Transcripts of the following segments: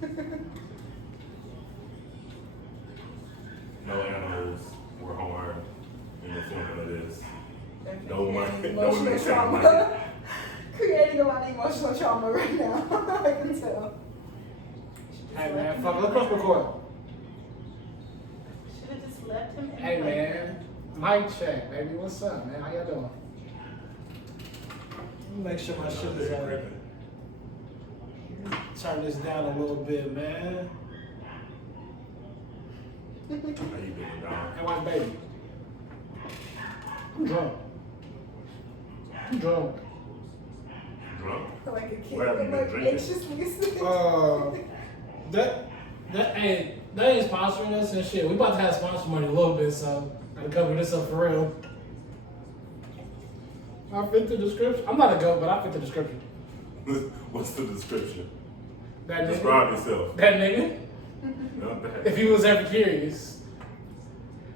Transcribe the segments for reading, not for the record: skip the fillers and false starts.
No animals were harmed in the filming of this. No Emotional one made trauma. Creating a lot of emotional trauma right now. I can tell. Hey man, fuck, let's press record. Should have just left him in Hey the man, mic check, baby. What's up, man? How y'all doing? Make sure my shit is alright. Turn this down a little bit, man. How you doing, dog? Hey, watch baby. I'm drunk. I'm drunk. Drunk? like a kid, What have you been like drinking? anxiously sitting. That ain't sponsoring us and shit. We about to have sponsor money a little bit, so gotta cover this up for real. I fit the description. I'm not a goat, but I fit the description. What's the description? That nigga. Describe yourself. That nigga. Not bad. If he was ever curious.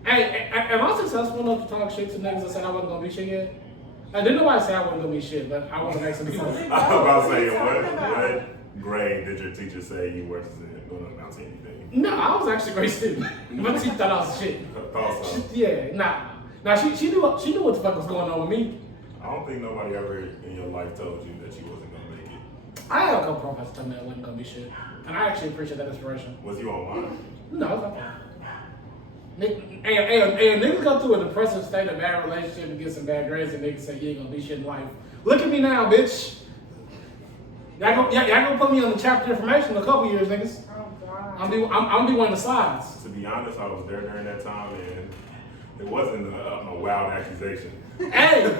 Hey, am I successful enough to talk shit to niggas that said I wasn't gonna be shit yet? I didn't nobody say I wasn't gonna be shit, but I want to make some people. I was about to say, what grade did your teacher say you weren't going to announce anything? No, I was actually a great student. My teacher thought I was shit. Thought so. Yeah, nah. She knew what the fuck was going on with me. I don't think nobody ever in your life told you that you wasn't going to make it. I had a couple professors tell me I wasn't gonna be shit, and I actually appreciate that inspiration. Was you online? No, it's okay. Hey, niggas go through a depressive state of bad relationship and get some bad grades, and niggas say you ain't gonna be shit in life. Look at me now, bitch. Y'all gonna put me on the chapter information in a couple years, niggas. Oh God. I'm gonna be one of the slides. To be honest, I was there during that time, and it wasn't a wild accusation. Hey.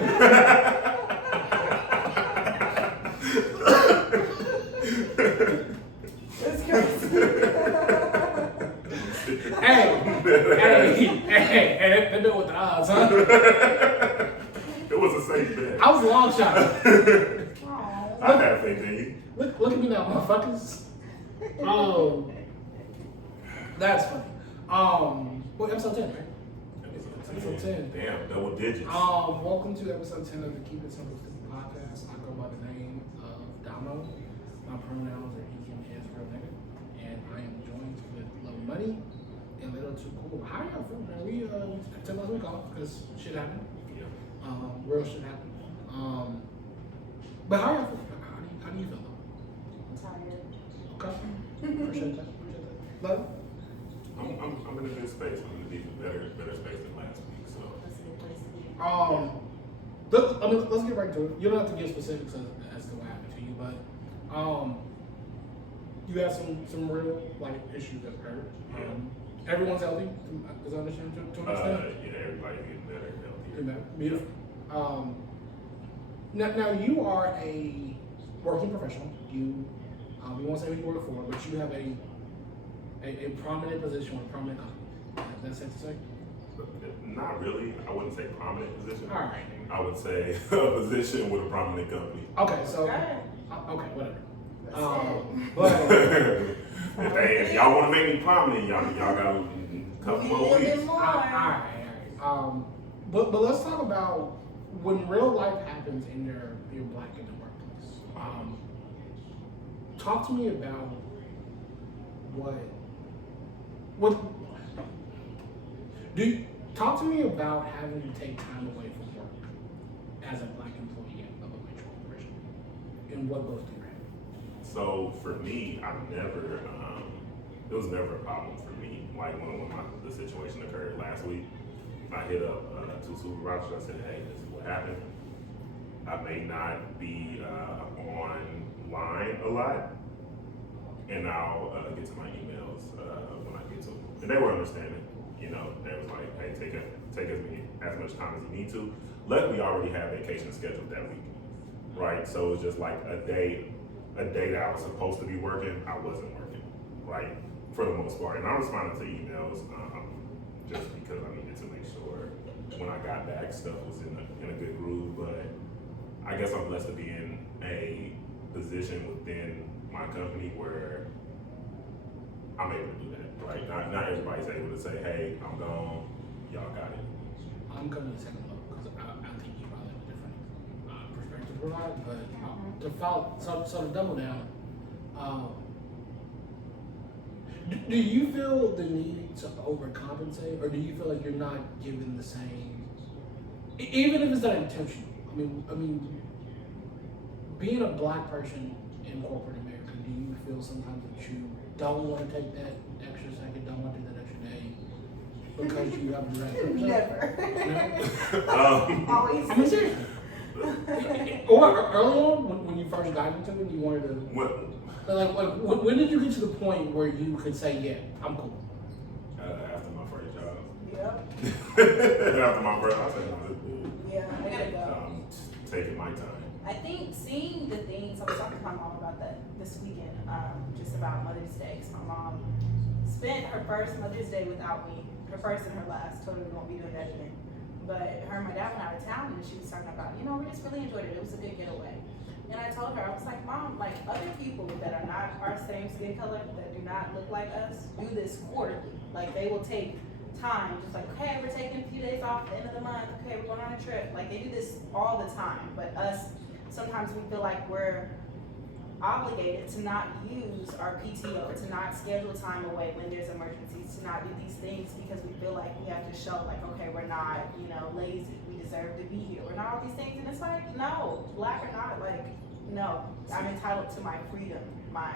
It's crazy. Hey, that bit with the odds, huh? It was a safe bet. I was a long shot. I had faith in you. Look at me now, motherfuckers. That's funny. Well, episode 10, right? Episode 10. Damn, double digits. Welcome to episode 10 of the Keep It Simple Stupid podcast. I go by the name of Damo. My pronouns are he, him, his, real nigga. And I am joined with Love Money and Little Too Cool. How y'all feeling, man? We took last week off because shit happened. Yeah. Real shit happened. But how y'all feeling? How do you feel though? I'm tired. Okay. Appreciate that. Love? I'm in a good space. I'm in a deep, better space than last week. So. That's a good place to be. Let's get right to it. You don't have to give specifics as to what happened to you, but you had some real like issues that occurred. Everyone's healthy, as I understand to an extent. Yeah, everybody getting better and healthier. Getting better. Beautiful. Now you are a working professional. You we won't say who you work for, but you have a prominent position with a prominent company. Is that safe to say? Not really. I wouldn't say prominent position. All right. I would say a position with a prominent company. Okay, so Okay. Okay, whatever. But if y'all want to make me prominent, y'all got a couple more weeks. All right. But let's talk about when real life happens in your black in the workplace. Talk to me about talk to me about having to take time away from work as a black employee of a major corporation and what goes through your head. So for me, it was never a problem for me. Like when the situation occurred last week, I hit up two supervisors. I said, hey, this is what happened. I may not be online a lot, and I'll get to my emails when I get to them. And they were understanding. You know, they was like, hey, take as much time as you need to. Luckily, I already had vacation scheduled that week, right? So it was just like a day that I was supposed to be working, I wasn't working, right? For the most part. And I responded to emails just because I needed to make sure when I got back, stuff was in a good groove. But I guess I'm blessed to be in a position within my company where I'm able to do that, right? Not everybody's able to say, hey, I'm gone, y'all got it. I'm going to take a look because I think you probably have a different perspective to provide. But to follow, so to double down, Do you feel the need to overcompensate, or do you feel like you're not given the same, even if it's not intentional? I mean, being a black person in corporate America, do you feel sometimes that you don't want to take that extra second, don't want to take that extra day because you have the right Never. Always. I mean, seriously. Or early on, when you first got into it, you wanted to. What? Like, when did you get to the point where you could say, "Yeah, I'm cool"? After my first job. Yep. After my first, I said, no, this is good. Yeah, I gotta go. Taking my time. I think seeing the things, I was talking to my mom about that this weekend, just about Mother's Day, because my mom spent her first Mother's Day without me, her first and her last, totally won't be doing that again. But her and my dad went out of town and she was talking about, we just really enjoyed it. It was a good getaway. And I told her, I was like, Mom, like other people that are not our same skin color, that do not look like us, do this quarterly. Like they will take time, just like, okay, we're taking a few days off at the end of the month. Okay, we're going on a trip. Like they do this all the time. But us, sometimes we feel like we're obligated to not use our PTO, to not schedule time away when there's emergencies, to not do these things because we feel like we have to show like, okay, we're not, lazy, we deserve to be here. We're not all these things. And it's like, no, black or not, like, no, I'm entitled to my freedom, my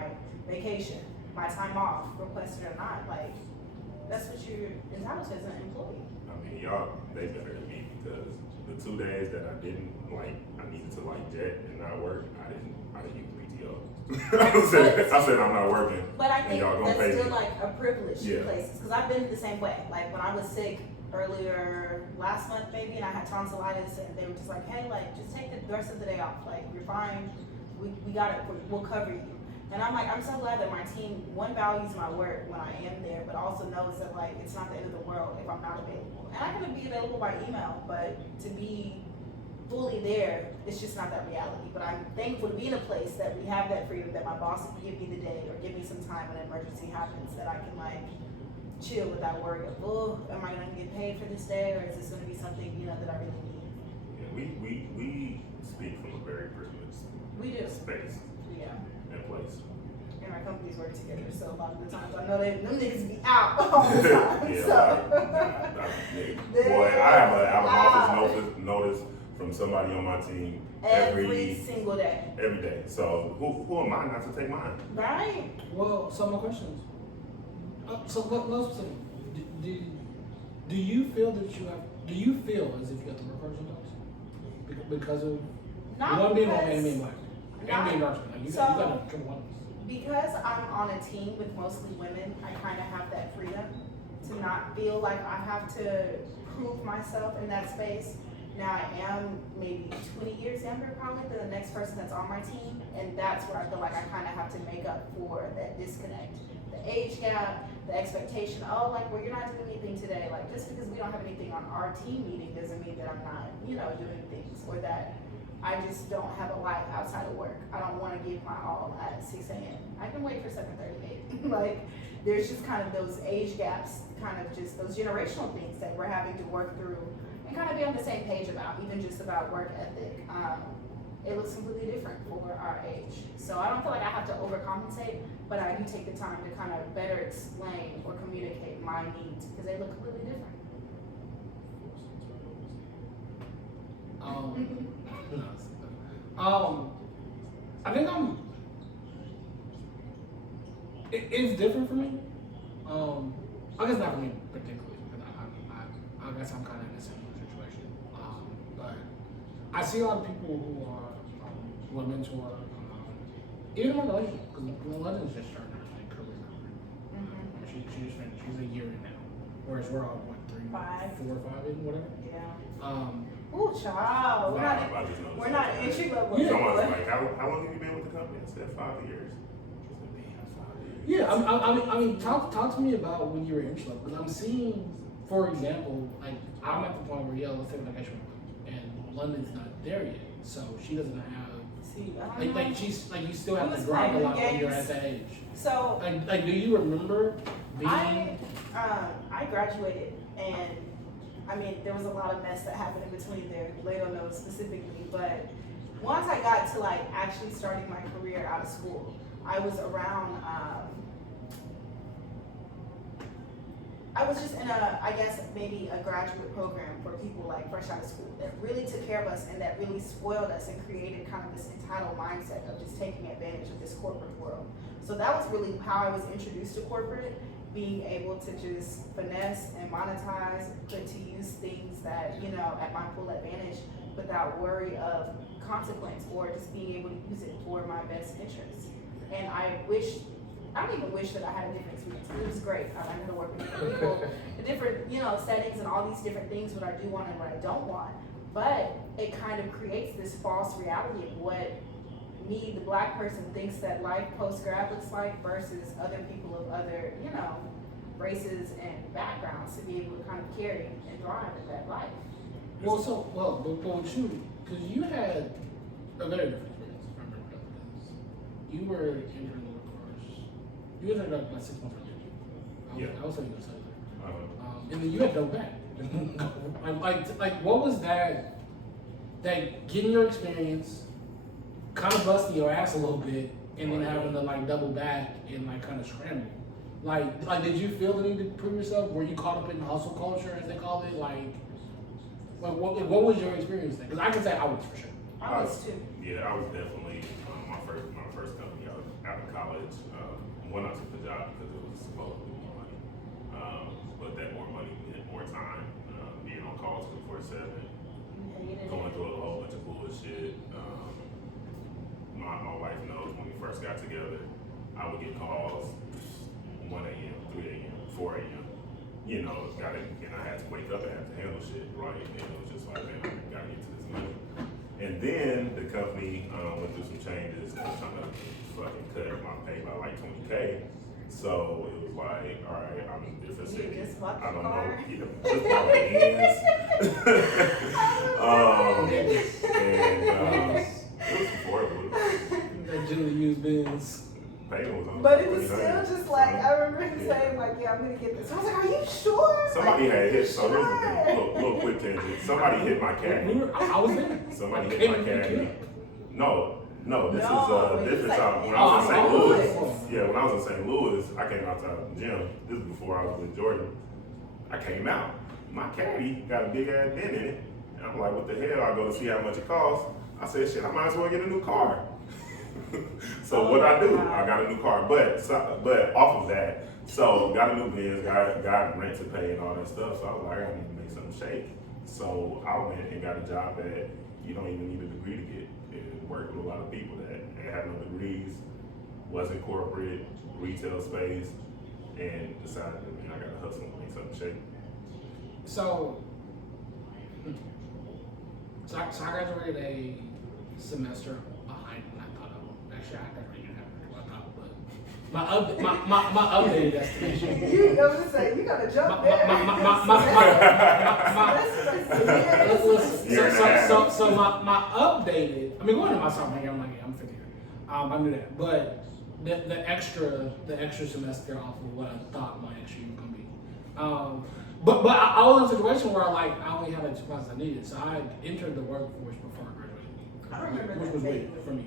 vacation, my time off, requested or not. Like, that's what you're entitled to as an employee. I mean, y'all, they better than me because the 2 days that I didn't, I needed to jet and not work, I didn't use PTO. I said I'm not working. But I think y'all gonna that's pay still me. like a privilege Yeah. in places because I've been the same way. Like when I was sick earlier last month maybe and I had tonsillitis and they were just like, hey, like just take the rest of the day off. Like you're fine. We got it. We'll cover you. And I'm like, I'm so glad that my team, one, values my work when I am there, but also knows that like it's not the end of the world if I'm not available. And I can be available by email, but to be fully there, it's just not that reality. But I'm thankful to be in a place that we have that freedom, that my boss can give me the day or give me some time when an emergency happens, that I can like chill without worry of, oh, am I gonna get paid for this day or is this gonna be something, that I really need? Yeah, we speak from a very privileged We do. space Yeah. and place. And our companies work together, so a lot of the times I know that them niggas be out all the time. Yeah, so boy, I have an office notice from somebody on my team every single day. Every day. So who am I not to take mine? Right. Well, some more questions. So let's see. Do you feel that you have? Do you feel as if you have to work hard sometimes because of Not one being because, white and being black and being dark? Like you got a triple one. Because I'm on a team with mostly women, I kind of have that freedom to not feel like I have to prove myself in that space. Now I am maybe 20 years younger probably than the next person that's on my team, and that's where I feel like I kind of have to make up for that disconnect. The age gap, the expectation, you're not doing anything today. Like just because we don't have anything on our team meeting doesn't mean that I'm not, doing things, or that I just don't have a life outside of work. I don't want to give my all at 6 a.m. I can wait for 7:38. Like, there's just kind of those age gaps, kind of just those generational things that we're having to work through and kind of be on the same page about, even just about work ethic. It looks completely different for our age. So I don't feel like I have to overcompensate, but I do take the time to kind of better explain or communicate my needs because they look completely different. I think it's different for me. I guess not for me particularly, because I guess I'm kind of in a similar situation. But I see a lot of people who I mentor, even in my relationship, because London's just starting her career. She's a year in now, whereas we're all 4 or 5 in, whatever. Yeah. Ooh, child. We're not entry level. Yeah. Someone's like, how long have you been with the company? I said 5 years. Yeah, I mean, talk to me about when you were entry level, because I'm seeing, for example, like I'm at the point where let's take vacation, and London's not there yet, so she doesn't have. See, she's like you still have to grind a lot when you're at that age. So like do you remember being? I graduated, and I mean there was a lot of mess that happened in between there. Lato knows specifically, but once I got to like actually starting my career out of school, I was around I was just in I guess maybe a graduate program for people like fresh out of school that really took care of us and that really spoiled us and created kind of this entitled mindset of just taking advantage of this corporate world. So that was really how I was introduced to corporate, being able to just finesse and monetize, put to use things that, at my full advantage without worry of consequence or just being able to use it for my best interest. And I don't even wish that I had a different experience. It was great. I learned how to work with different people, the different, settings and all these different things, what I do want and what I don't want. But it kind of creates this false reality of what me, the Black person, thinks that life post-grad looks like versus other people of other, races and backgrounds to be able to kind of carry and thrive in that life. But with you, because you had a very different experience, if I remember that, because you were entering the workforce. You entered like 6 months earlier. I was telling you something. And then you had to go back. like what was that getting your experience, kind of busting your ass a little bit, and then having to like double back and like kind of scramble? Like did you feel the need to prove yourself? Were you caught up in hustle culture, as they call it? Like what was your experience then? Because I can say I was for sure. I was too. Yeah, I was definitely my first company out of college. When I took the job because it was supposed to be more money, but that more money meant more time, being on calls 24/7, going through a whole bunch of bullshit. My wife knows when we first got together, I would get calls 1 a.m., 3 a.m., 4 a.m. And I had to wake up and have to handle shit, right? And it was just like, man, I gotta get to this money. And then the company went through some changes and was trying to fucking cut my pay by like 20K. So it was like, all right, I'm in a different city. I don't know. Just probably ends. And it was affordable. That generally used Benz. Payment was on. But it was still just like, I remember him saying like, yeah, I'm gonna get this. I was like, are you sure? Somebody had hit, so this is a little quick tangent. Somebody hit my caddy. I was there. Somebody hit my caddy. No, this is like, time. When I was in St. Louis. Yeah, when I was in St. Louis, I came outside the gym. This is before I was with Jordan. I came out. My caddy got a big ass dent in it. And I'm like, what the hell? I go to see how much it costs. I said, shit, I might as well get a new car. So what I do, I got a new car, but off of that, so got a new Benz, got rent to pay and all that stuff. So I was like, I need to make something shake. So I went and got a job that you don't even need a degree to get. And worked with a lot of people that had no degrees, wasn't corporate, retail space, and decided that I got to hustle and make something shake. So I graduated a semester behind when I thought I would. Actually, I graduated after what I thought, but my updated destination. I was just saying, you gotta jump there. So my updated. I mean, going to my sophomore year, I'm like, yeah, I'm 50. I knew that, but the extra semester off of what I thought my extra year was gonna be. But I was in a situation where I only had like 2 classes I needed, so I entered the workforce before I graduated. I remember which that was vaguely. weird for me.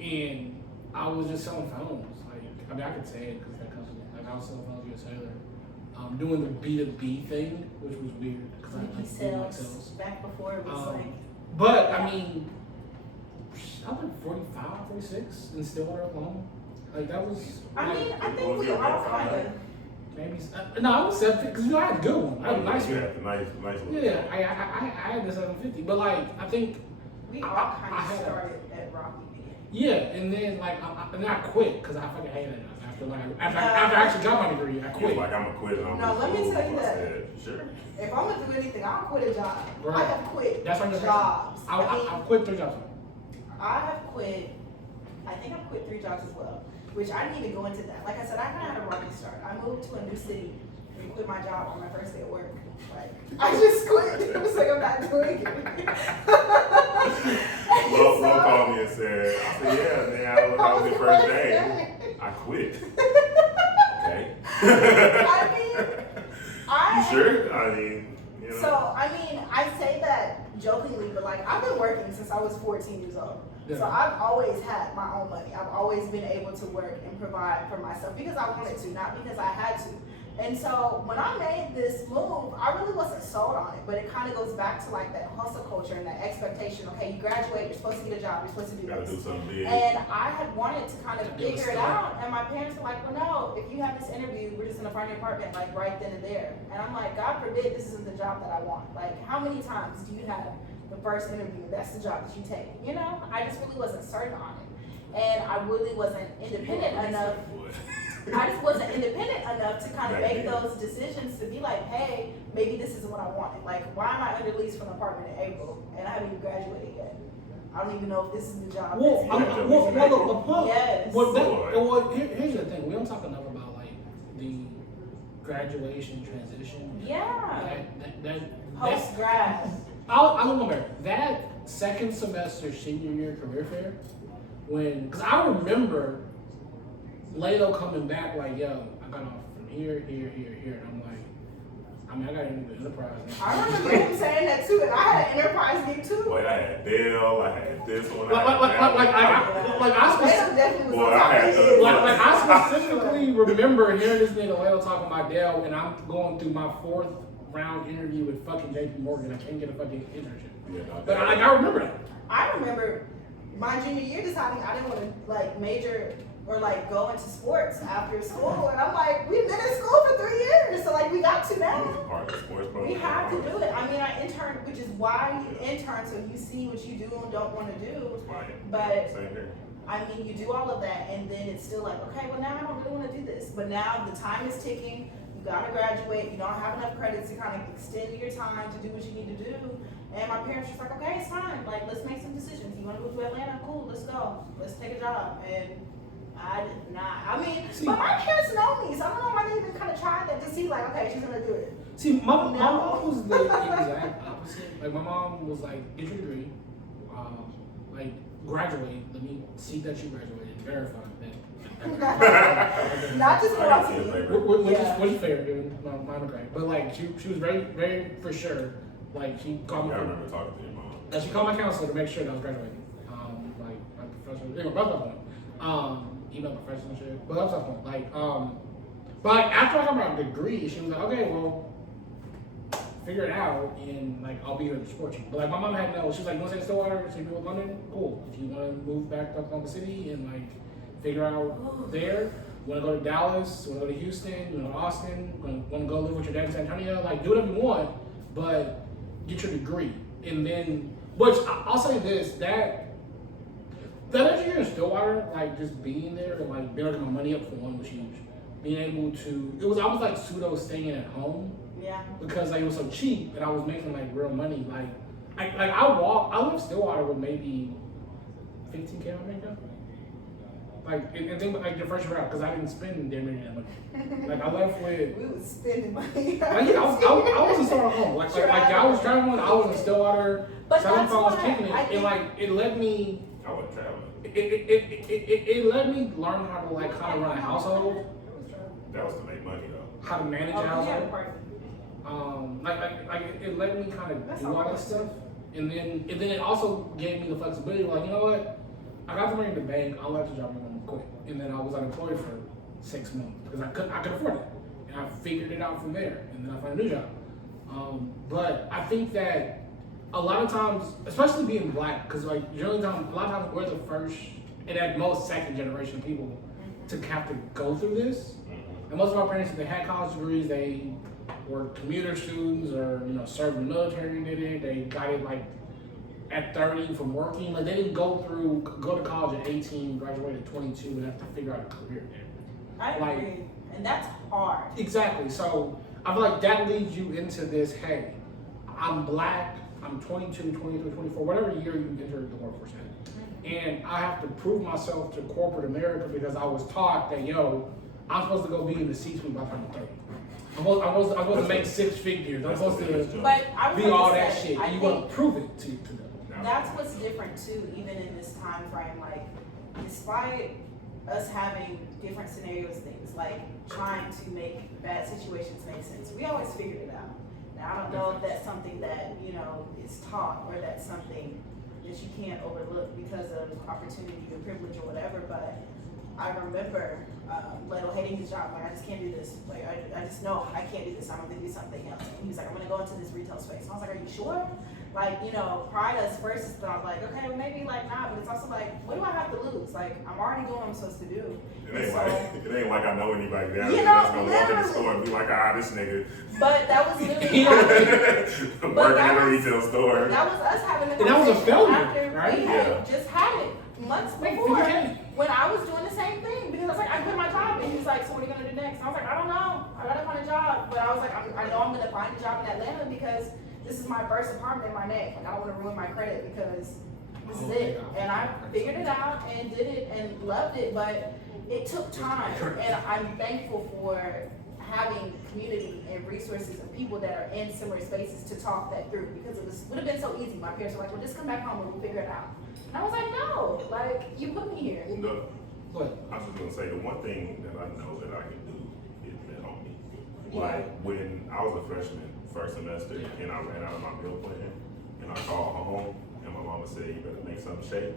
And I was just selling phones. I could say it because that company. I was selling phones, sailor. Doing the B2B thing, which was weird because I like sales. Back before it was But I mean, I was like 45, 46, and still in Oklahoma. Like that was. I think we all kind of. Maybe no, I was 750 because I had a good one. I had a nice one. Nice one. Yeah, I had the 750, but I think we all kind of started at Rocky. Yeah, and then I quit because I fucking hated it. After I actually got my degree, I quit. Like I'm a quit. No, let me tell you that. Sure. If I'm gonna do anything, I'll quit a job. Right. I have quit jobs. I've quit 3 jobs. I have quit. I think I've quit 3 jobs as well. Which I didn't even go into that. Like I said, I kind of had a rocky start. I moved to a new city and quit my job on my first day at work. I just quit. It was like I'm not doing it. Love called me and said, yeah, man, how was your first day? I quit. Okay. You sure? So, I say that jokingly, but I've been working since I was 14 years old. Yeah. So I've always had my own money. I've always been able to work and provide for myself because I wanted to, not because I had to. And so when I made this move, I really wasn't sold on it, but it kind of goes back to like that hustle culture and that expectation. Okay, you graduate, you're supposed to get a job, you're supposed to do Gotta do this. something big. And I had wanted to kind of Give a figure it start. out, and my parents were like, well, no, if you have this interview, we're just gonna find an apartment like right then and there. And I'm like, God forbid this isn't the job that I want. Like, how many times do you have the first interview, that's the job that you take? You know, I just really wasn't certain on it. And I really wasn't independent enough. I just wasn't independent enough to kind of make those decisions to be like, hey, maybe this isn't what I wanted. Like, why am I under lease for an apartment in April and I haven't even graduated yet? I don't even know if this is the job. Well, Yes. Here's the thing. We don't talk enough about like the graduation transition. Yeah. That Post grad. I remember that second semester senior year career fair because I remember Lato coming back like, yo, I got off from here, and I'm like, I mean, I got into the enterprise. I remember him saying that too, and I had an enterprise gig too. Boy, I had Dell, I had this one, I specifically remember hearing this nigga Lato talking about Dell, and I'm going through my 4th round interview with fucking JP Morgan. I can't get a fucking internship. Yeah, no, But I remember that. I remember my junior year deciding I didn't want to like major or like go into sports after school, and I'm like, we've been in school for 3 years, so like we got to now. Part of the sports program. We have to do it. I mean, I interned, which is why you intern, so you see what you do and don't want to do. But Same here. I mean, you do all of that, and then it's still like, okay, well now I don't really want to do this. But now the time is ticking. You gotta graduate. You don't have enough credits to kind of extend your time to do what you need to do. And my parents were like, okay, it's time. Like, let's make some decisions. You want to move to Atlanta? Cool, let's go. Let's take a job. And I did not. I mean, but my parents know me, so I don't know why they even kind of tried that to see, like, okay, she's gonna do it. See, my mom was the exact opposite. Like, my mom was like, get your degree, like, graduate. Let me see that you graduated, verify that. Not just for us. Which is fair, given my undergrad. But, like, she was very, very for sure. Like, she called me. I remember talking to your mom. And she called my counselor to make sure that I was graduating. Like, my professor. Anyway, that's the point. Email professor and shit. But that's the point. Like, but like, after I got my degree, she was like, okay, well, figure it out, and like, I'll be here to support you. But like, my mom had no. She was like, you want to stay in Stillwater? So you go to London? Cool. If you want to move back to Oklahoma City and like figure out there, you want to go to Dallas, you want to go to Houston, you want to go to Austin, want to go live with your dad in San Antonio, like do whatever you want, but get your degree. And then, which I'll say this, that education in Stillwater, like just being there and like being able to get my money up for one was huge. Being able to, it was almost like pseudo staying at home. Yeah. Because like it was so cheap and I was making like real money. Like I left Stillwater with maybe $15K on makeup. Like and think like the first year out because I didn't spend damn near that money. Like I left with. We was spending money. Like, yeah, I wasn't still at home. Like I was traveling. I was in Stillwater. But that's why was kicking it. And like it let me. I wasn't traveling. It let me learn how to like kind of run a household. That was to make money though. How to manage a household. Like it let me kind of do all that stuff, and then it also gave me the flexibility. Like, you know what, I got the money in the bank. I'll let the job and quit. And then I was unemployed for 6 months because I could afford it, and I figured it out from there. And then I found a new job. But I think that a lot of times, especially being black, because like generally a lot of times we're the first and at most second generation of people to have to go through this. And most of our parents, if they had college degrees, they were commuter students or served in the military and did it. They got it like at 30 from working. Like they didn't go to college at 18, graduate at 22, and have to figure out a career there. I agree, and that's hard. Exactly. So I feel like that leads you into this. Hey, I'm black. I'm 22, 23, 24, whatever year you entered the workforce in. And I have to prove myself to corporate America because I was taught that, I'm supposed to go be in the C-suite by the time I'm 30. I'm supposed to make 6 figures. I'm supposed to be all that shit. And you want to prove it to them. That's what's different too, even in this time frame. Like, despite us having different scenarios, things like trying to make bad situations make sense, we always figured it out. Now, I don't know if that's something that, is taught or that's something that you can't overlook because of opportunity or privilege or whatever. But I remember Leto hating his job. Like, I just can't do this. Like, I just know I can't do this. I'm gonna do something else. And he was like, I'm gonna go into this retail space. And I was like, are you sure? Like, you know, pride us first is thought like, okay, well maybe like not, but it's also like, what do I have to lose? Like, I'm already doing what I'm supposed to do. It ain't like I know anybody down You there know, that's gonna walk in the literally. store and be like, this nigga But that was literally working in a retail store. that was us having a And that was a conversation failure, after right? we had just had it months Wait, before okay. when I was doing the same thing because I was like, I quit my job, and he was like, so what are you gonna do next? And I was like, I don't know, I gotta find a job, but I was like, I know I'm gonna find a job in Atlanta because this is my first apartment in my neck. Like, I don't want to ruin my credit because this is it. And I figured it out and did it and loved it, but it took time. And I'm thankful for having community and resources and people that are in similar spaces to talk that through because it would have been so easy. My parents were like, well, just come back home and we'll figure it out. And I was like, no, like, you put me here. No, What? I was just gonna say the one thing that I know that I can do is bet on me. Yeah. Like when I was a freshman, first semester, and I ran out of my meal plan, and I called home, and my mama said, "You better make something shake."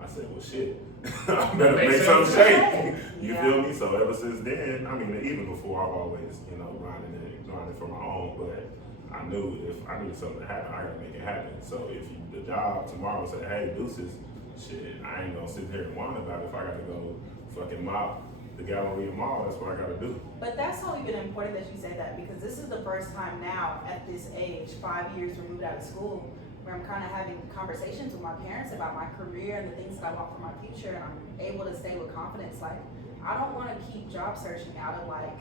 I said, "Well, shit, I better make something shake." You feel me? So ever since then, I mean, even before, I've always, you know, grinding for my own, but I knew if I needed something to happen, I gotta make it happen. So if the job tomorrow said, "Hey, deuces," shit, I ain't gonna sit here and whine about it. If I gotta go fucking mop the Galleria Mall, that's what I gotta do. But that's so even important that you say that because this is the first time now at this age, 5 years removed out of school, where I'm kind of having conversations with my parents about my career and the things that I want for my future, and I'm able to say with confidence, like, I don't want to keep job searching out of like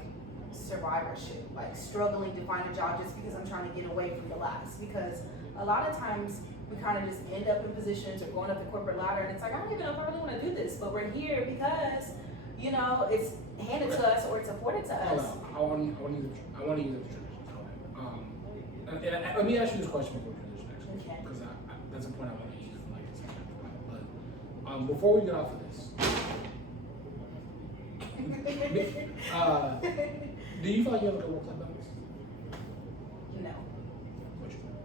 survivorship, like struggling to find a job just because I'm trying to get away from the last. Because a lot of times we kind of just end up in positions or going up the corporate ladder, and it's like, I don't even know if I really want to do this, but we're here because, you know, it's handed to us or it's afforded to us. I want to use the tradition. And let me ask you this question before tradition, actually, Okay. because that's a point I want to use for like a second. But before we get off of this, do you feel like you have a good work-life balance? No. What you think?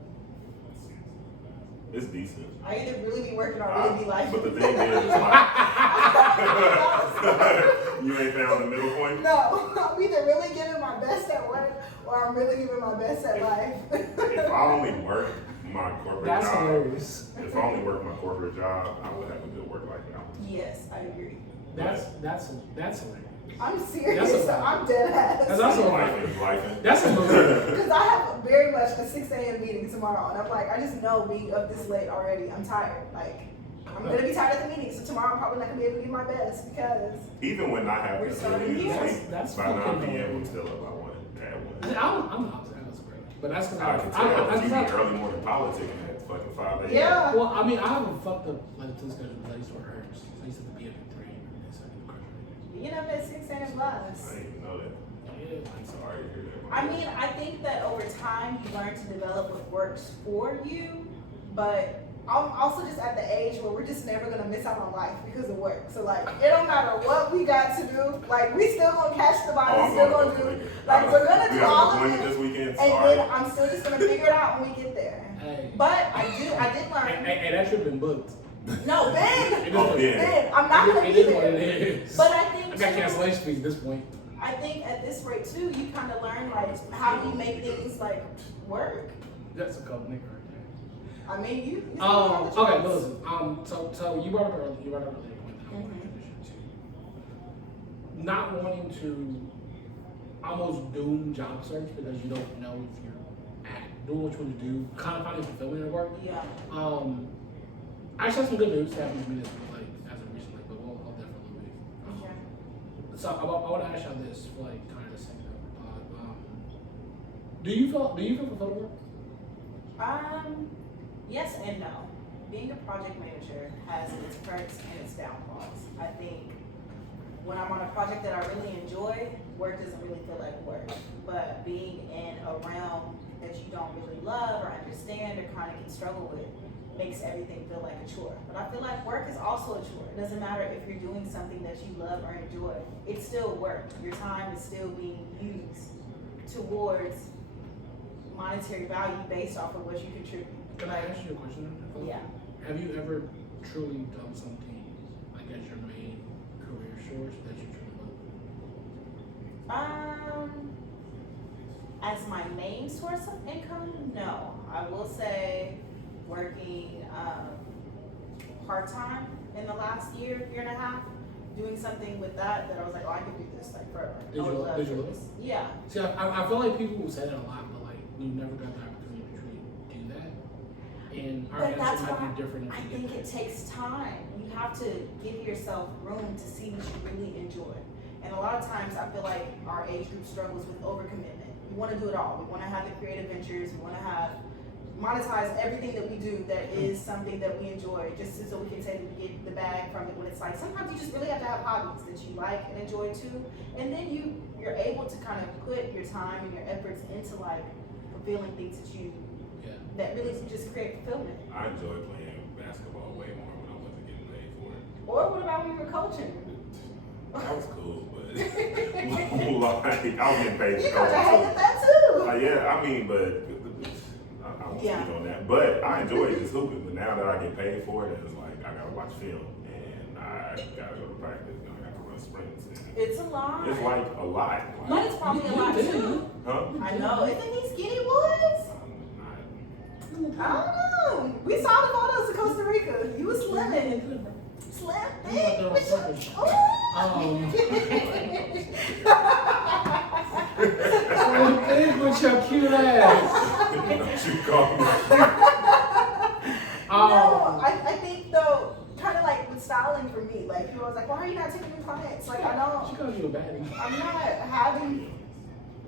It's decent. I either really be working or really be life. But the thing is, like, you ain't found the middle point. No, I'm either really giving my best at work or I'm really giving my best at life. If I only worked my corporate That's job, hilarious. if I only worked my corporate job, I would have a good work-life balance. Yes, I agree. That's hilarious. I'm serious. That's a- I'm dead ass. That's also- Life is life. That's a Because I have very much a 6 a.m. meeting tomorrow, and I'm like, I just know being up this late already, I'm tired. Like, I'm gonna be tired at the meeting, so tomorrow I'm probably not gonna be able to give my best because Even when I have We're the starting ability to here. sleep, That's by 9 fucking p.m. I'm hilarious. still up by 1 at 1. I'm the opposite. That's great. But that's because I can tell you be early morning politicking at fucking 5 a.m. yeah. Well, I mean, I haven't fucked up like to schedule because I used to work early. So I used to be up at 3 and so I can crush it. Being up at 6 a.m. I plus. didn't even know that. I'm sorry to hear that. I mean, I think that over time you learn to develop what works for you, but I'm also just at the age where we're just never gonna miss out on life because of work. So like, it don't matter what we got to do. Like, we still gonna catch the body, I'm still going gonna to do. Lincoln. Like, we're gonna We do got all an of appointment it, this weekend. and Sorry. then I'm still just gonna figure it out when we get there. Hey. But I did learn. Hey, that trip been booked. No, Ben. Oh, yeah. Ben, I'm not gonna It be is what it there. is. But I think I got too, cancellation fees at this point. I think at this rate too, you kind of learn like how do you make things like work. That's a couple nigga right there. I mean, you. Okay, but listen. So you brought up earlier. You brought up earlier point that I want to transition to. Not wanting to almost doom job search because you don't know if you're doing what you want to do, kind of finding fulfillment in work. Yeah. I actually have some good news happening to me this like as of recently, but we'll hold that for a little bit. Okay. So I want to ask y'all this for like kind of the same note. Do you feel fulfilled at work? Yes and no. Being a project manager has its perks and its downfalls. I think when I'm on a project that I really enjoy, work doesn't really feel like work. But being in a realm that you don't really love or understand or kind of can struggle with makes everything feel like a chore. But I feel like work is also a chore. It doesn't matter if you're doing something that you love or enjoy. It's still work. Your time is still being used towards monetary value based off of what you contribute. Can I ask you a question? Yeah. have you ever truly done something like as your main career source that you truly love? As my main source of income, no. I will say working part-time in the last year and a half, doing something with that I was like, oh, I could do this like forever. Did you love it? Yeah. See, I feel like people will say that a lot, but like we've never got the opportunity to truly do that. And our But that's answer why might be different if I you think get it takes time. You have to give yourself room to see what you really enjoy. And a lot of times I feel like our age group struggles with overcommitment. We want to do it all. We want to have the creative ventures. We want to have monetize everything that we do that is something that we enjoy, just so we can say that we get the bag from it. When it's like sometimes you just really have to have hobbies that you like and enjoy too, and then you're able to kind of put your time and your efforts into like fulfilling things that really just create fulfillment. I enjoy playing basketball way more when I wasn't getting paid for it. Or what about when you were coaching? That was cool, but like I was getting paid You for kind of coaching hated that too. yeah, I mean, but I won't speak on that. But I enjoy just hooping. But now that I get paid for it, it's like I gotta watch film and I gotta go to practice. You know, I gotta run sprints. And It's a lot. it's like a lot. But it's probably a lot too. Huh? I know. Isn't he skinny boys? I don't know. We saw the photos of Costa Rica. You was slimming. Slim thick. Slim with your cute ass. You call me. No, I think though, kind of like with styling for me, like people was like, why are you not taking new clients? Like I know She calls you a baddie. I'm not having.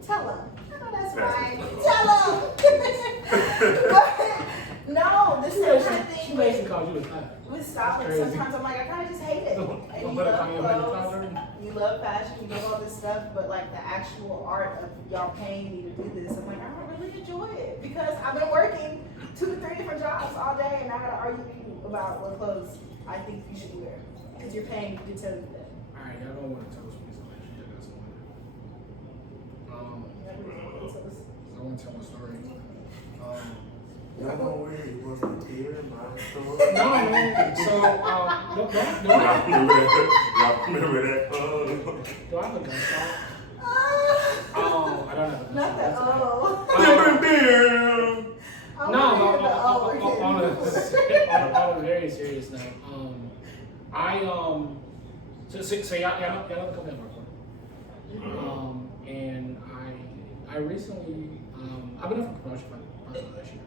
Tell him. I know that's That's fine. it. Tell him. No, this is the kind of She thing basically calls you a fat. with styling. Crazy. Sometimes I'm like, I kind of just hate it. And you Let her love call you a baby clothes, father. you love fashion, you love all this stuff, but like the actual art of y'all paying me to do this, I'm like, I don't really enjoy it because I've been working 2 to 3 different jobs all day, and I gotta argue with you about what clothes I think you should wear because you're paying me to tell you that. All right, y'all don't want to tell us me something. She got some money. I want to tell my story. Y'all don't worry, you want to hear my story? No, man. So, Y'all remember that? do I have a gun shot? I don't have a gun Not the shot. O. No, I on a very serious note. So y'all know the company I work for. And I recently, I've been up for promotion for last year.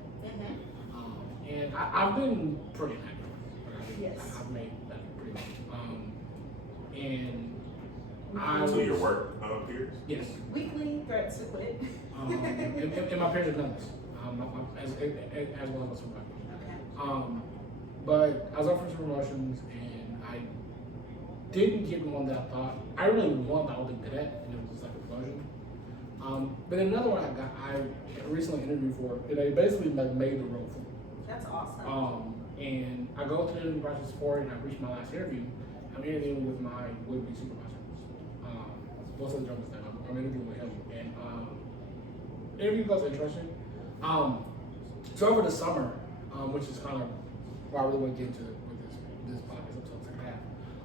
And I've been pretty happy. Yes. I've made that pretty much. And So your work peers? yes. Weekly threats to quit. And my peers have done this. As well as my supervisors. Okay. But I was up for some promotions and I didn't get one that I thought I really wanted that I wasn't good at, and it was just like a promotion. But then another one I recently interviewed for, and they basically like made the role for me. That's awesome. And I go through the interview process for it, and I reached my last interview. I'm interviewing with my would-be supervisor. Both of the jobs that I'm interviewing with him, and interview goes interesting. So over the summer, which is kind of why I really want to get into with this podcast episode second half.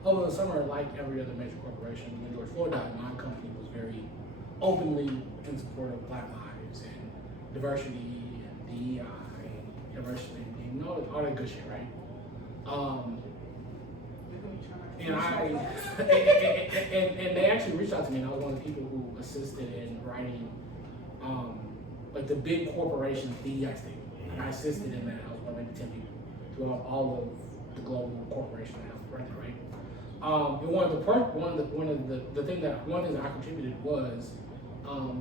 Over the summer, like every other major corporation, when George Floyd died, my company was very openly in support of Black lives and diversity and DEI and diversity and all that good shit, right? And and they actually reached out to me, and I was one of the people who assisted in writing like the big corporations DEI statement. And I assisted in that. I was one of the 10 people throughout all of the global corporations that I was running, right? And one of the things that I contributed was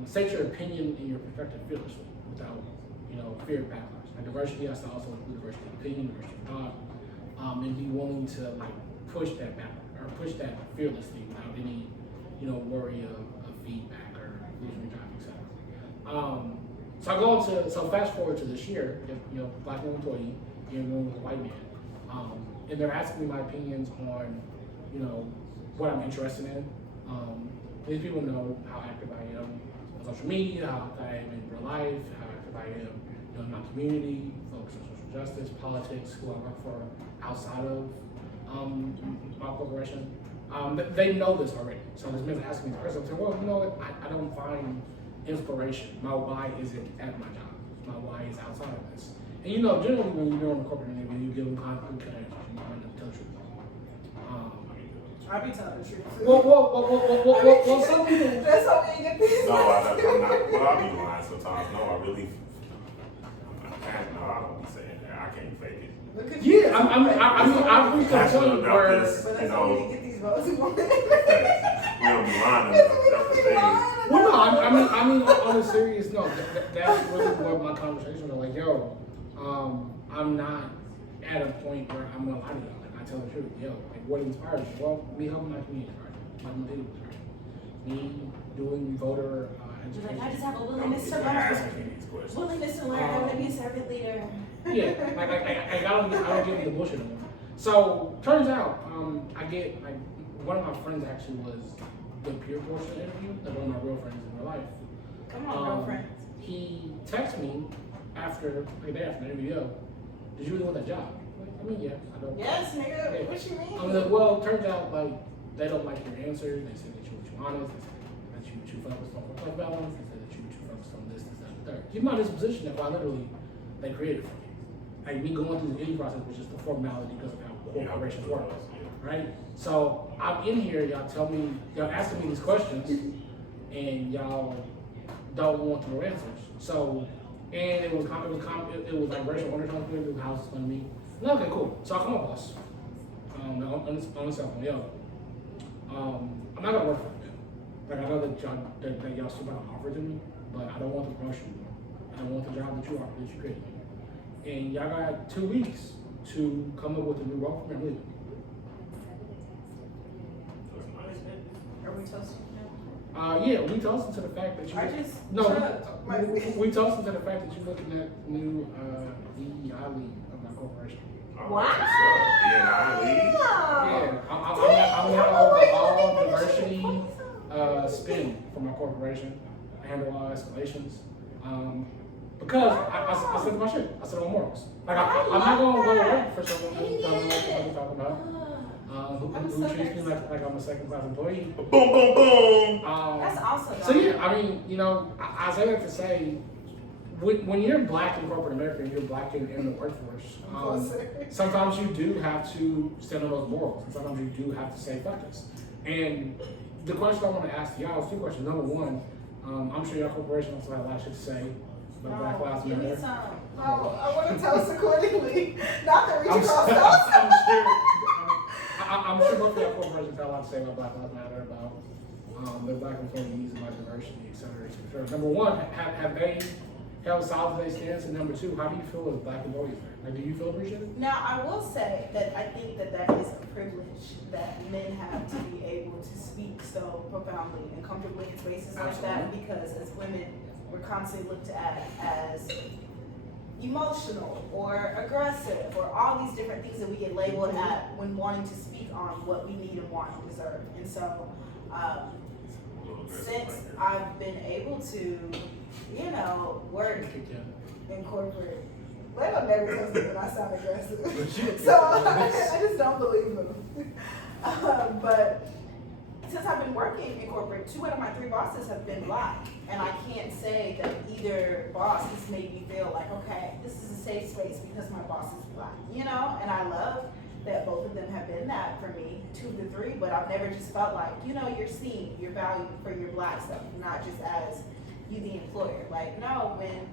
state your opinion and your perspective fearlessly without fear of backlash. Like diversity has to also include diversity of opinion, diversity of thought, and be willing to like push that back or push that fearlessly without any worry of feedback or losing your job, etc. So fast forward to this year, Black woman employee, interviewing with a white man, and they're asking me my opinions on what I'm interested in. These people know how active I am on social media, how active I am in real life, how active I am in my community, focus on social justice, politics, who I work for outside of my corporation, they know this already. So this man's asking me the question, I'm saying, well, you know what, I don't find inspiration. My why isn't at my job. My why is outside of this. And you know, generally when you're in a corporate interview, you give them concrete connections. You want them to tell the truth. I be telling the truth. Well, some people. That's how we get these. No, I'm not. Well, I'll be lying sometimes. No, I really. No, I don't be saying that. I can't fake it. Look at you. Yeah, I've reached a point where. But that's how we get these votes. We don't We don't be lying. That's the thing. Well, no, I mean, on a serious note, that's really what my conversation was like. Yo, I'm not at a point where I'm gonna lie to you. Like, I tell the truth. Yo, like, what inspires me? Well, me helping my community, right? Helping my people, right? Me doing voter education. Like, I just have a willingness to I'm learn. asking these questions. Willingness to learn. I want to be a servant leader. Yeah, like I don't get the bullshit anymore. So turns out, I get like one of my friends actually was the peer portion interview. That's one of my real friends in real life. Come on, real friends. He texted me after like a day after the interview. Yo, did you really want that job? Like, I mean, yeah, I don't. Yes, nigga. Yeah. What you mean? I'm like, well, it turns out like they don't like your answers. They say that you were too honest. They say that you were too focused on work-life balance. They say that you were too focused on this, that, and the third. Keep in mind this position that quite literally they created for me. Like me going through the interview process was just a formality because of how corporations work, right? So I'm in here, y'all tell me, y'all asking me these questions, and y'all don't want the real answers. So, and it was like racial undertones, the house is on me. No, okay, cool. So I call my boss, on the cell phone, yo, I'm not gonna work for you. Like I know that y'all still got an offer to me, but I don't want the promotion anymore. I don't want the job that you offered, that you created. And y'all got 2 weeks to come up with a new role for me. I'm leaving. Are we toasting now? Yeah, we toasted to the fact that you. I just we toasted to the fact that you're looking at new DEI lead of my corporation. Wow. Yeah, I'm handling all diversity spin for my corporation. I handle all escalations. Because I said my shit. I said on morals. Like I'm not gonna go to work for someone who doesn't know what they're talking about. Who treats me like I'm a second class employee. Boom, boom, boom. That's awesome. So yeah, I mean, you know, I say that to say, when you're black in corporate America and you're black in the workforce, sometimes you do have to stand on those morals, and sometimes you do have to say fuck this. And the question I want to ask y'all is two questions. Number one, I'm sure your corporation also has a lot of shit to say. But Black Lives Give me Matter. some. Oh, I want to toast accordingly. Not that we I'm cross sure, toast. I'm sure both of your corporations have a lot to say about Black Lives Matter, about their black employees, about diversity, et cetera, et cetera. Number one, have they held solid to their stance? And number two, how do you feel as black employees? Like, do you feel appreciated? Now, I will say that I think that is a privilege that men have to be able to speak so profoundly and comfortably in spaces like that, because as women, we're constantly looked at as emotional or aggressive or all these different things that we get labeled at when wanting to speak on what we need and want and deserve. And so, since I've been able to, you know, work in corporate, they don't never tell me when I sound aggressive. So I just don't believe them. But since I've been working in corporate, 2 out of my 3 bosses have been black. And I can't say that either boss has made me feel like, okay, this is a safe space because my boss is black, you know? And I love that both of them have been that for me, 2 to 3, but I've never just felt like, you know, you're seen, you're valued for your black stuff, not just as you the employer. Like, no, when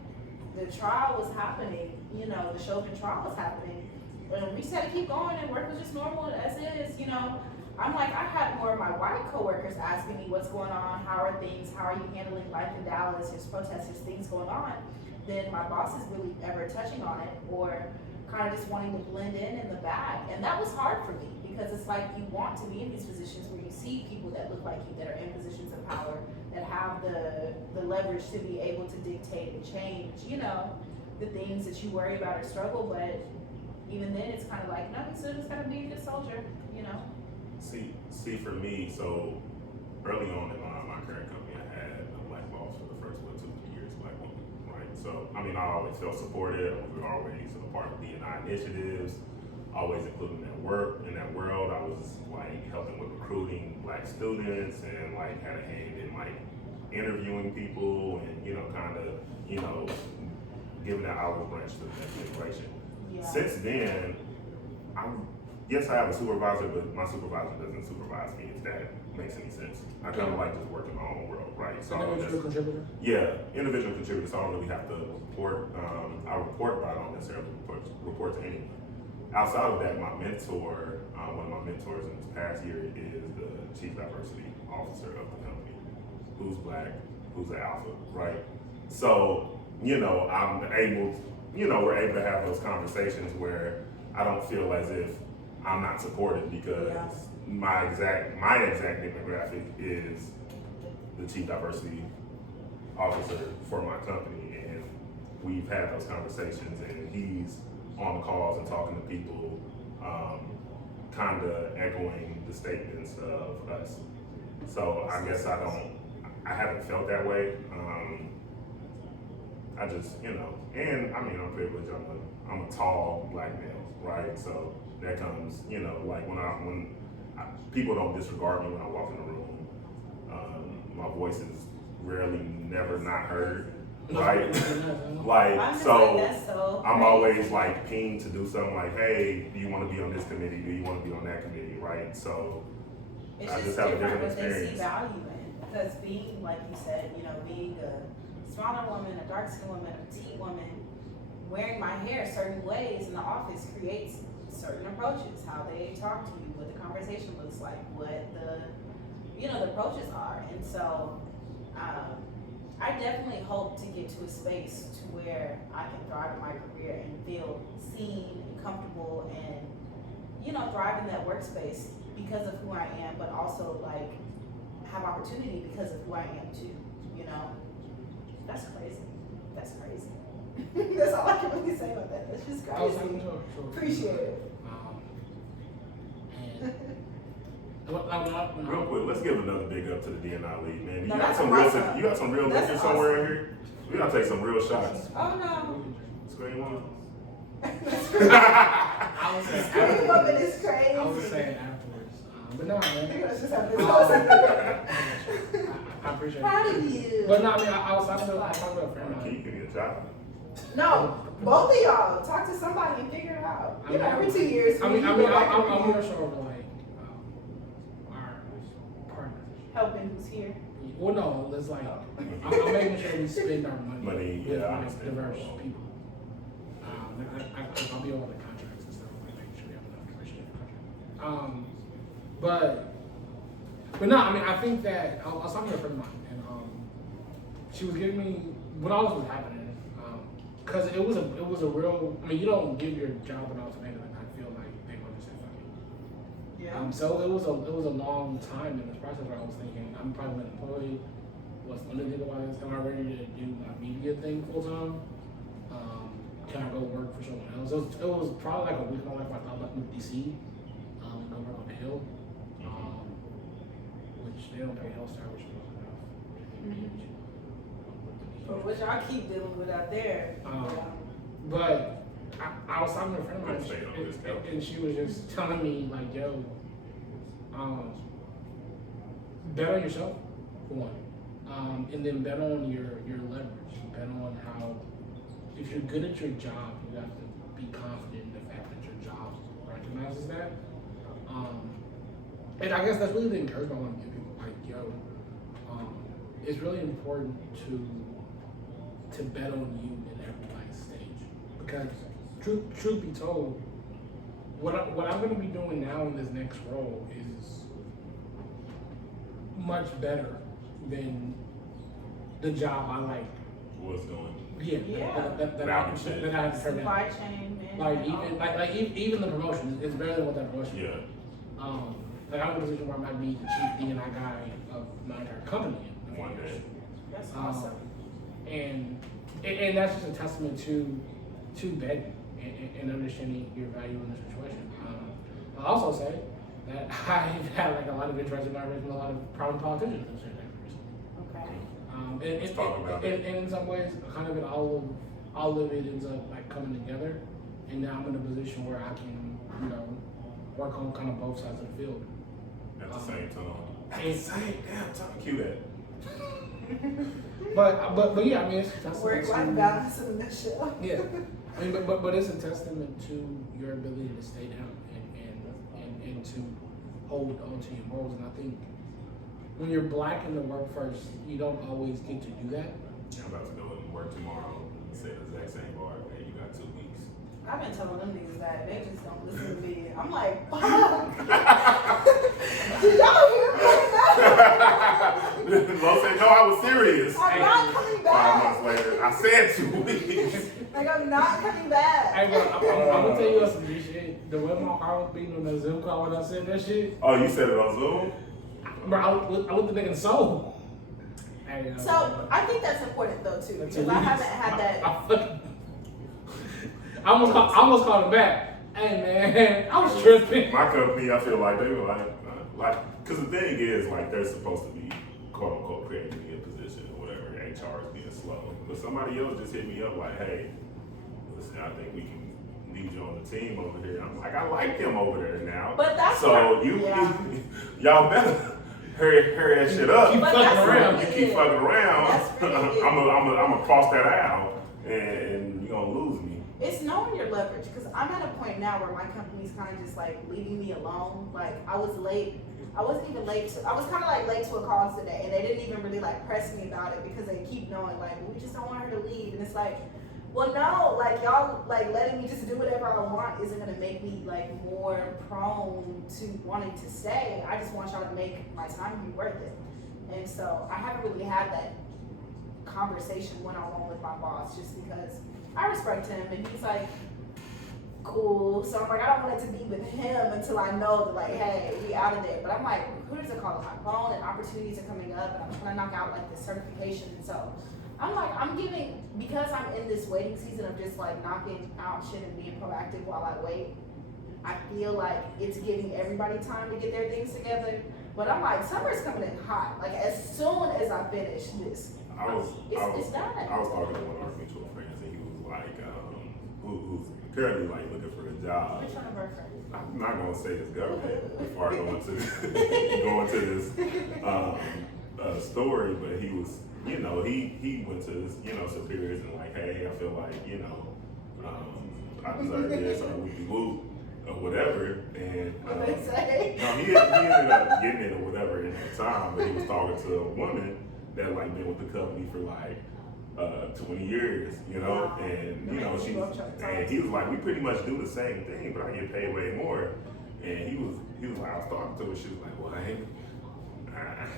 the trial was happening, you know, the Chauvin trial was happening, when we said to keep going and work was just normal as is, you know, I'm like, I had more of my white coworkers asking me what's going on, how are things, how are you handling life in Dallas, there's protests, there's things going on, than my bosses really ever touching on it or kind of just wanting to blend in the back. And that was hard for me because it's like you want to be in these positions where you see people that look like you, that are in positions of power, that have the leverage to be able to dictate and change, you know, the things that you worry about or struggle, but even then it's kind of like, no, you still just gotta be a good soldier, you know? See, for me, so early on in my current company, I had a black boss for the first 2 to 3 years, black woman, right? So, I mean, I always felt supported. We were always a part of D&I initiatives, always including that work. In that world, I was like helping with recruiting Black students and like had a hand in like interviewing people and, kind of, giving that olive branch to the next generation. Yeah. Since then, yes, I have a supervisor, but my supervisor doesn't supervise me, if that makes any sense. I kind of like just work in my own world, right? So Individual contributor? yeah, individual contributor, so I don't really have to report. I report, but I don't necessarily report to anyone. Outside of that, my mentor, one of my mentors in this past year is the chief diversity officer of the company, who's Black, who's an alpha, right? So, I'm able, we're able to have those conversations where I don't feel as if I'm not supported because my exact demographic is the chief diversity officer for my company, and we've had those conversations, and he's on the calls and talking to people, kind of echoing the statements of us. So I guess I haven't felt that way. I just, and I mean, I'm privileged. I'm a tall Black male, right? So that comes, like when people don't disregard me when I walk in the room. My voice is rarely, never not heard, right? Like, so I'm always like keen to do something like, hey, do you want to be on this committee? Do you want to be on that committee, right? So it's I just have a different what they see experience. value in. Because being, like you said, being a smaller woman, a dark skinned woman, a petite woman, wearing my hair certain ways in the office creates certain approaches, how they talk to you, what the conversation looks like, what the approaches are. And so I definitely hope to get to a space to where I can thrive in my career and feel seen and comfortable and, thrive in that workspace because of who I am, but also like have opportunity because of who I am too, That's crazy. That's crazy. That's all I can really say about that. That's just crazy. Appreciate it. Real quick, let's give another big up to the D&I lead, man. You No, got that's some real, awesome. you got some real That's liquor somewhere in awesome. here. We gotta take some real shots. Oh no. Screen one. I was saying Scream up it afterwards. is crazy. I was saying afterwards. But no, man. Let's just have this whole I appreciate Proud it. of you. But no, I mean, I was talking to a friend of Keith, mine. give me a shot. No, both of y'all talk to somebody and figure it out. Every 2 years. I'm we go back and more review. so over like our partners. Helping who's here. Well, no, it's like I'm making sure we spend our money with Yeah, I like understand. diverse people. I'll be over the contracts and stuff, like making sure we have enough diversity in the contract. But no, I mean, I think that I was talking to a friend of mine, and she was giving me when all this was happening, because it was a real. I mean, you don't give your job an ultimatum, and I feel like they would just say fuck you. Yeah. So it was a long time in this process where I was thinking, I'm probably unemployed. What's going to think about this? Am I ready to do my media thing full time? Can I go work for someone else? It was probably like a week in my life. I thought about moving to DC, and go work on the Hill, which they don't pay health star, which is enough. But what y'all keep dealing with out there. But I was talking to a friend of mine, Don't say it on this couch. and she was just telling me like, yo, bet on yourself for one, and then bet on your leverage. Bet on how, if you're good at your job, you have to be confident in the fact that your job recognizes that. And I guess that's really the encouragement I want to give people. Like, yo, it's really important to bet on you in every like stage, because truth be told, what I'm going to be doing now in this next role is much better than the job I like. What's going? Yeah. That I had to turn down. Supply chain, man. Like even the promotion is better than what that promotion. Yeah. Like I'm in a position where I might be the chief D&I guy of my entire company. One day. That's awesome. And that's just a testament to betting and understanding your value in the situation. I'll also say that I've had like a lot of interest in my with a lot of prominent politicians in certain areas. Okay. Let's talk about it. And in some ways, kind of all of it ends up like coming together, and now I'm in a position where I can, work on kind of both sides of the field. At the same time. At the same damn time. Cue that. But yeah, I mean, it's Work-life balance in a nutshell. Yeah, I mean, but it's a testament to your ability to stay down and to hold on to your morals. And I think when you're black in the workforce, you don't always get to do that. I'm about to go and work tomorrow and say the exact same bar. Hey, you got 2 weeks. I've been telling them niggas that they just don't listen to me. I'm like, fuck. Did y'all hear me? Lo said, no, I was serious. I'm not coming 5 back. months later, I said 2 weeks. Like, I'm not coming back. Hey, bro, I'm gonna tell you some G shit. The way my heart was beating on that Zoom call when I said that shit. Oh, you said it on Zoom? Bro, I looked at the nigga in the soul. Hey, So, I think that's important though too, That's because I haven't had that. I almost called him back. Hey man, I was tripping. My company, I feel like they were because the thing is, like, they're supposed to be, quote unquote, creating me a position or whatever. HR is being slow. But somebody else just hit me up like, hey, listen, I think we can need you on the team over here. I'm like, I like him over there now. But that's so y'all better hurry that shit up. Keep fucking around. You keep fucking around. That's really it. I'm gonna cross that out, and you're gonna lose me. It's knowing your leverage, because I'm at a point now where my company's kind of just like leaving me alone. Like, I was late. I wasn't even late to, I was kind of like late to a call today, and they didn't even really like press me about it because they keep knowing like, well, we just don't want her to leave. And it's like, well, no, like y'all like letting me just do whatever I want isn't gonna make me like more prone to wanting to stay. I just want y'all to make my time be worth it. And so I haven't really had that conversation one-on-one with my boss, just because I respect him and he's like, cool. So I'm like, I don't want it to be with him until I know that like, hey, we out of there. But I'm like, recruiters are calling my phone and opportunities are coming up and I'm trying to knock out like this certification. And so I'm like, because I'm in this waiting season of just like knocking out shit and being proactive while I wait, I feel like it's giving everybody time to get their things together. But I'm like, summer's coming in hot. Like, as soon as I finish this, it's done. I was talking to one of our mutual friends, and he was like, who's currently like looking for a job. Which one of our friends? I'm not gonna say his government before I go into this story, but he was, he went to his, superiors and like, hey, I feel like, I deserve this or woo or whatever, and What they say? no, he ended up getting it or whatever in that time, but he was talking to a woman that like been with the company for like 20 years, and he was like, we pretty much do the same thing, but I get paid way more. And he was like, I was talking to her, she was like, well, I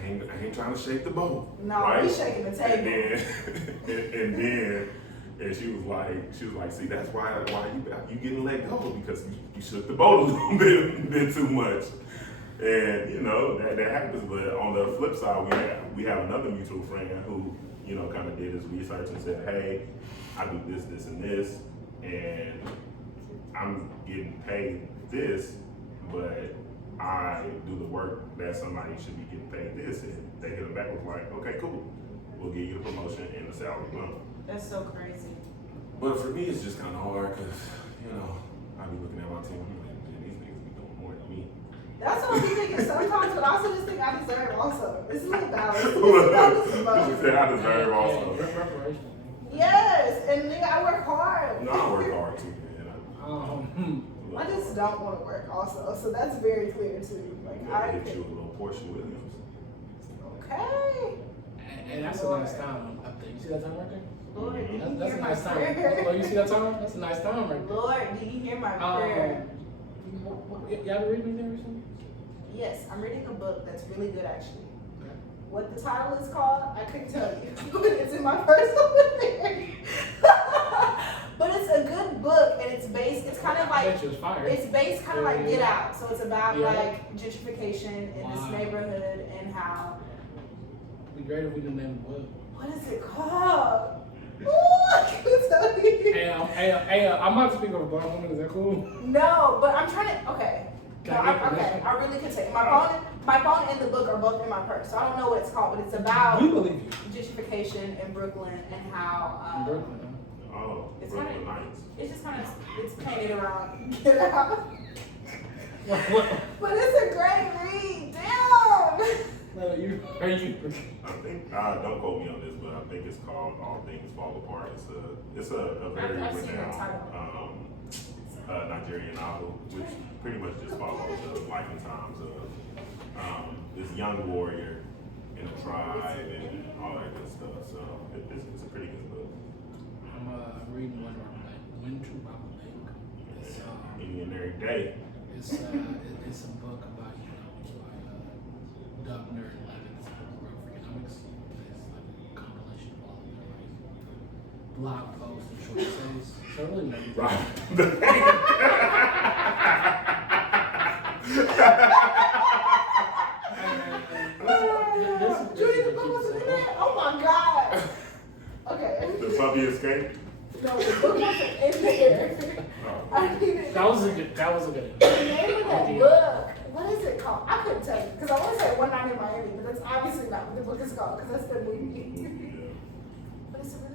ain't trying to shake the boat. No, right? we shaking the table. And she was like, see, that's why you getting let go, because you shook the boat a little bit too much. And that happens. But on the flip side, we have another mutual friend who kind of did his research and said, hey, I do this, this, and this, and I'm getting paid this, but I do the work that somebody should be getting paid this. And they hit him back with like, okay, cool, we'll give you the promotion and the salary bump. That's so crazy. But for me, it's just kind of hard because, I be looking at my team, I'm like, man, these niggas be doing more than me. That's what I be thinking sometimes, but I also just think I deserve also. It's a little balance. It's a balance. She said I deserve also. Preparation. Yes, and nigga, I work hard. No, I work hard too, man. I just don't want to work also, so that's very clear too. Like, I hit you a little Portia Williams. Okay. And that's a nice time up there. You see that time right there? Lord, do you That's hear a my nice time. prayer? Oh, you see that time? That's a nice time right there. Lord, do you hear my prayer? Y'all been reading anything recently? Yes, I'm reading a book that's really good actually. Okay. What the title is called, I couldn't tell you. It's in my personal there. But it's a good book, and it's kind of I like, bet you it's fire. it's based kind of like Get Out. So it's about Yeah. like gentrification in this neighborhood and how. It'd be great if we didn't name the book. What is it called? Ooh, I can't tell you. Hey, I'm about to speak of a black woman. Is that cool? No, but I'm trying to. Okay, No, okay, I really can take my phone and the book are both in my purse, so I don't know what it's called, but it's about We believe you. gentrification in Brooklyn and how In Brooklyn, Oh, It's Brooklyn kinda- Nights. it's just kind of it's painted around get out. huh? But it's a great read. Damn. No, you. Are you? I think don't quote me on this, but I think it's called All Things Fall Apart. It's a very I've seen that renowned Nigerian novel, which pretty much just follows the life and times of this young warrior in a tribe and all that good stuff. So it's a pretty good book. I'm reading When to Rob a Bank. It's Indian every day. it's a book about economics by Doug Nerd Levitt. It's a book for economics. It's like a compilation of all of their like blog posts and short essays. So I really never Judy, the book was in there? Oh my god. Okay. The puppy escaped. No, the book wasn't in there. Oh. I needed That was a good. the name of that book. What is it called? I couldn't tell you because I want to say One Night in Miami, but that's obviously not what the book is called because that's the movie.